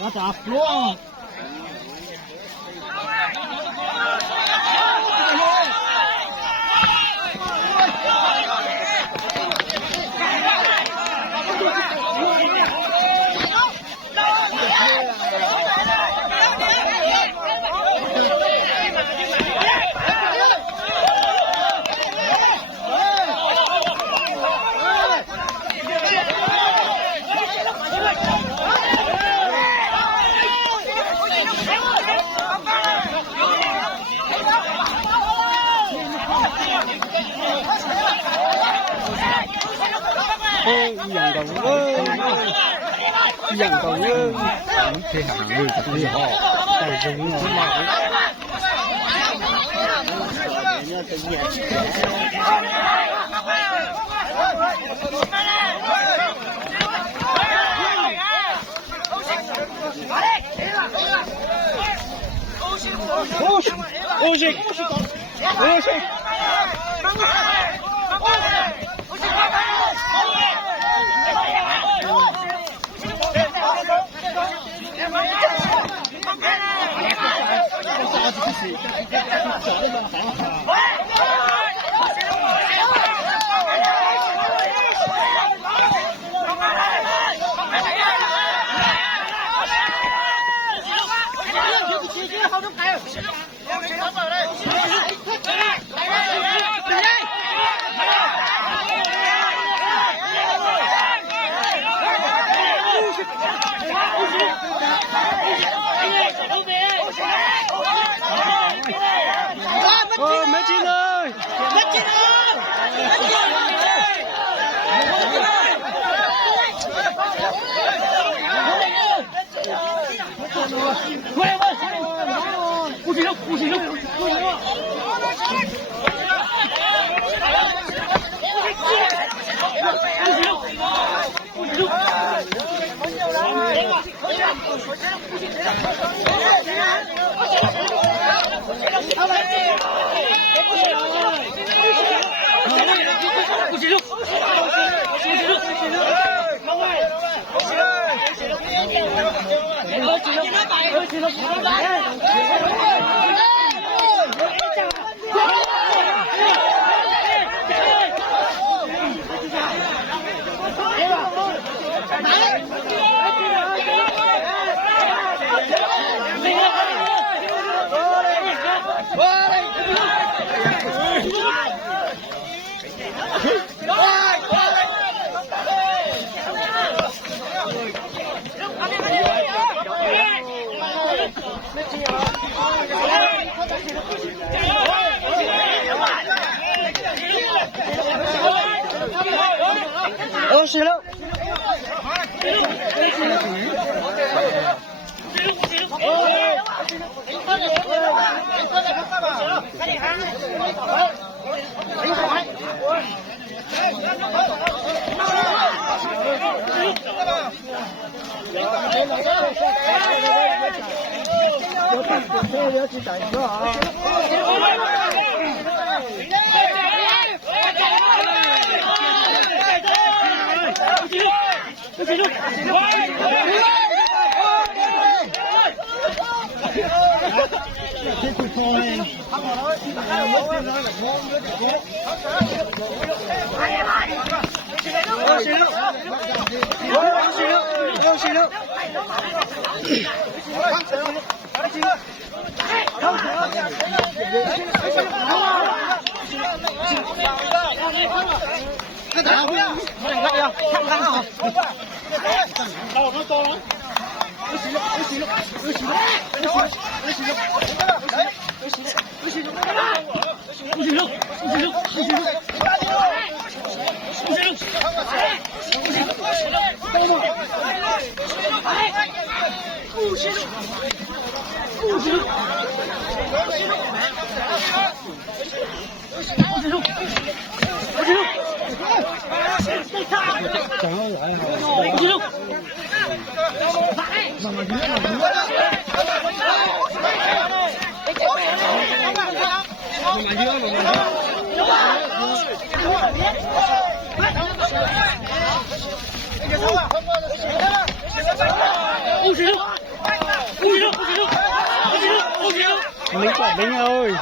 那咋说？养狗养狗这行日子不好，但是我没进来，没进来。20了。要去打一个啊！50 lính quả lính ơi.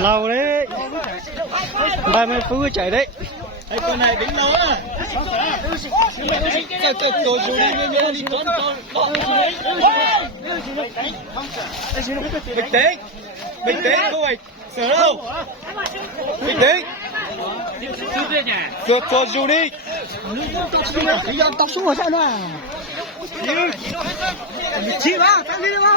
Lâu đấy, 30 phút chạy đấy. Cái con này đứng đó nè. Tôi chú đi đi con. Bình tĩnh cô ơi. Sửa đâu? Bình tĩnh. Được cho chú đi. Tóc xuống rồi sao nữa? Chị ba, tăng đi ba.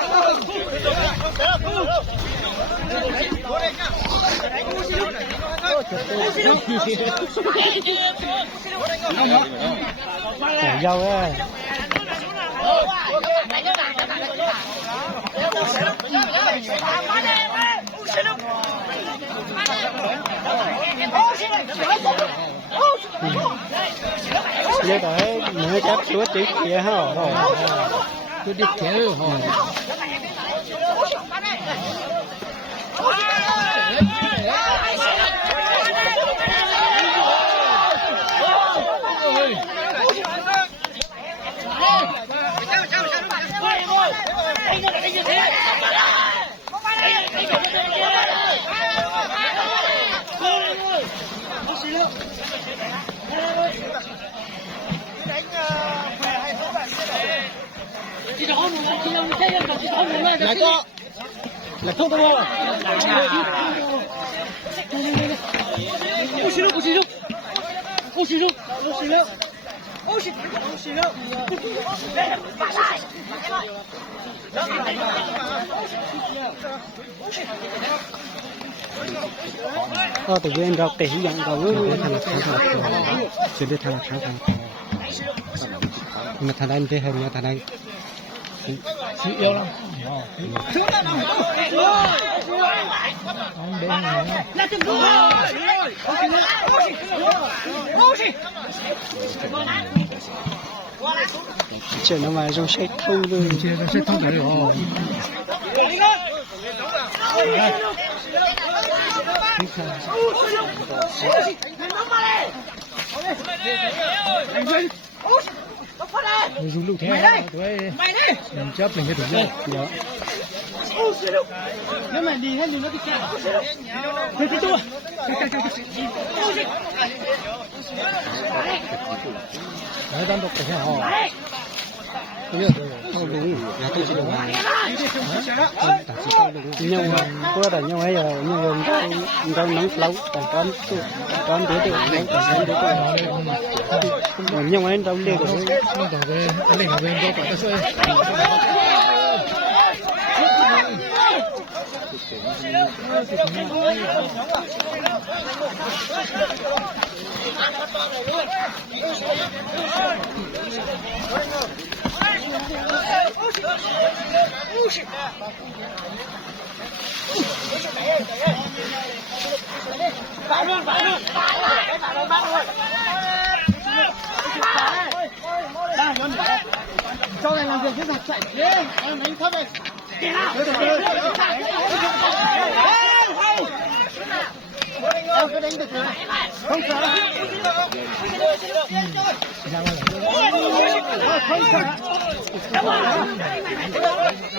Chả dâu ấy. Giờ tới mới chắc suốt tí kia hả? Cứ đi theo hả? Lại có. Là không có. Tự nhiên đọc để hiện vào với thằng sẽ biết thằng mà thằng anh thế hơn thằng anh Chị yêu lắm. chuyện nó mà trong sách thông luôn Chuyện nó sẽ thông rồi. Mình dùng lục thế thôi. Mình chấp mình cái thủ dâu. Nếu mà đi hết mình nó đi chèo. Thế thì tôi. Đấy đang đọc cái họ. không đúng là tôi chỉ đồng hàng nhưng mà qua đây nhưng mà giờ nhưng mà người nắng lâu còn con đứa thì nắng còn đứa thì nhưng mà trong đây rồi còn về anh định về có phải tôi Phải luôn. Cho này làm việc cái giặc chạy đi, anh thấp này. Em cứ đánh được rồi. Không sợ.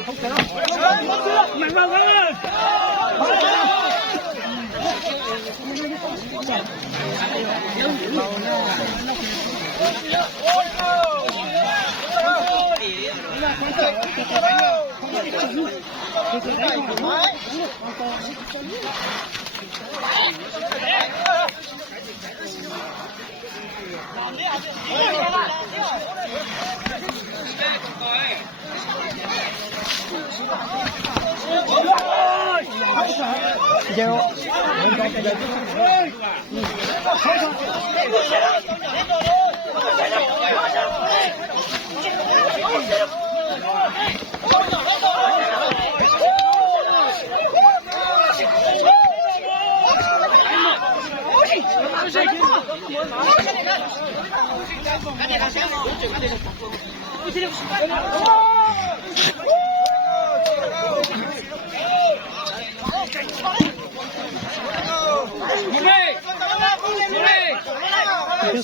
Không sợ. Mạnh vào lên.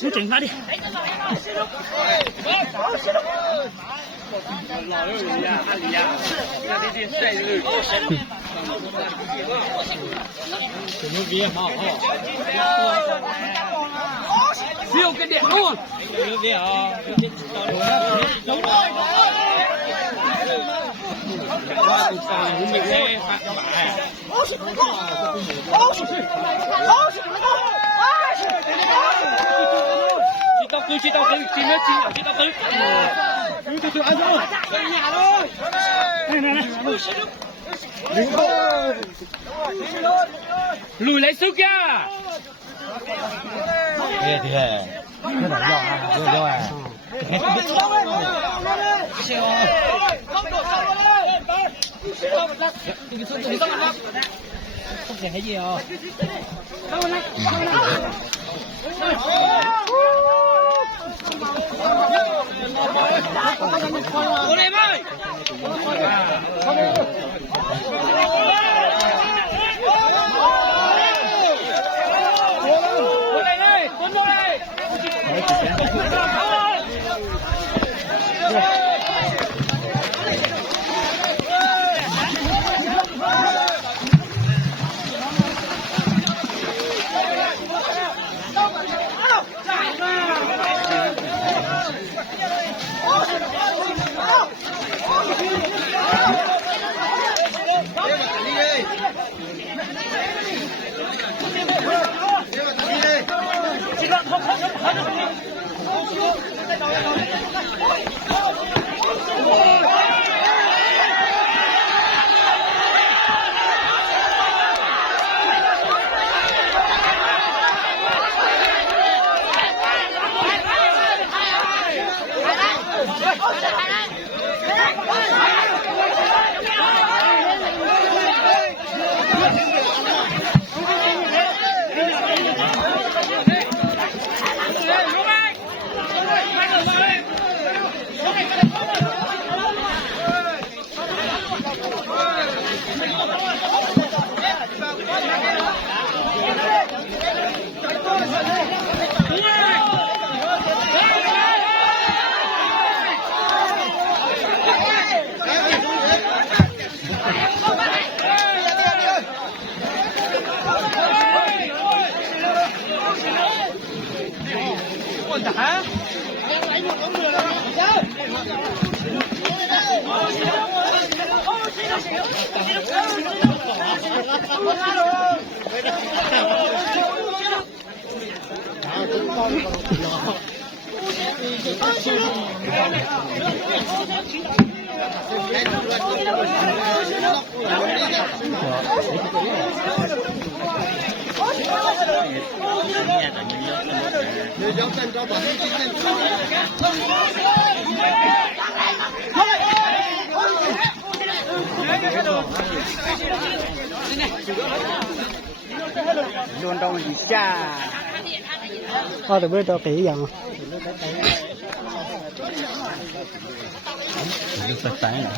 Số chuyện phá đi. Siêu cái điện luôn. Chị tao cứ chị nói chị tao cứ. Từ ăn luôn. Về nhà thôi. Lùi lấy sức ra. Thế thì cái này do à. Không thể thấy gì à. Cô em ơi. Cô đây đây, con vô đây. Luôn đâu mà gì cha. Thôi từ bữa cho kỹ dần. Nước sạch tán nữa.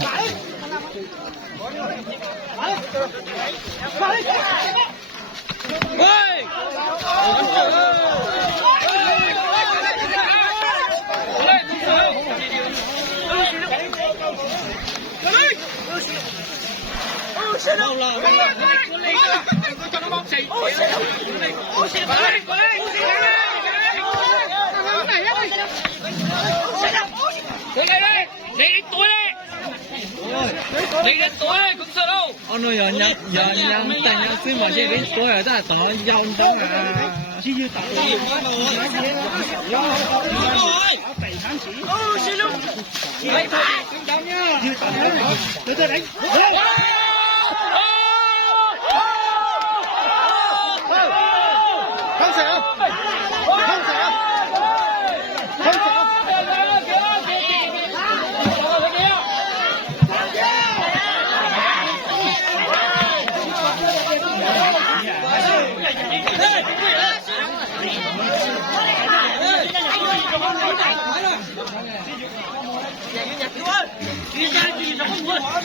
Đâu là cho nó bóng xì. Đi đây, đi tôi đây. 你嘅袋咁細路。我哋人突然先話嘢，你袋又真係同我休咗啊！只要打到地產錢，哦，師兄，你打點解呀？要打你對你。康成啊！康成啊！康成啊！Hãy subscribe cho kênh Ghiền Mì Gõ để không bỏ lỡ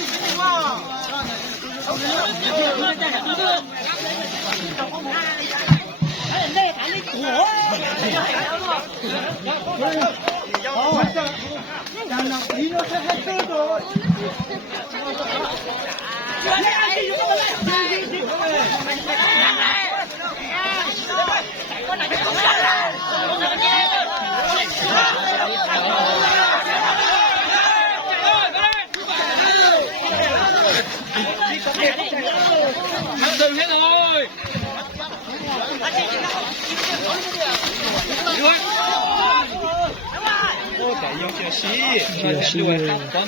những video hấp dẫn.